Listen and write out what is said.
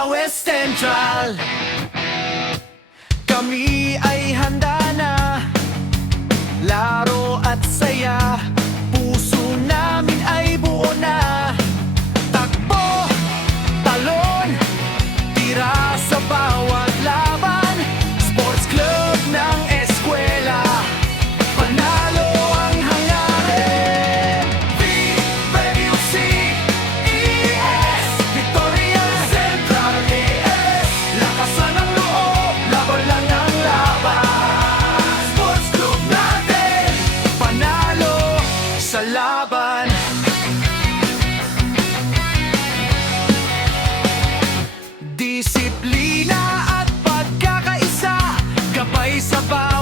sa West Central. Kami ay handa na, laro at saya, puso namin ay buo na. Takbo, talon, tira sa bawat laban, sports club ng eskwela, panalo ang hangarin. VWCES, Victoria Central AS, lakasan ang loob, laban lang ang laban. Sports club natin, panalo sa laban. Disiplina at pagkakaisa, gabay sa bawat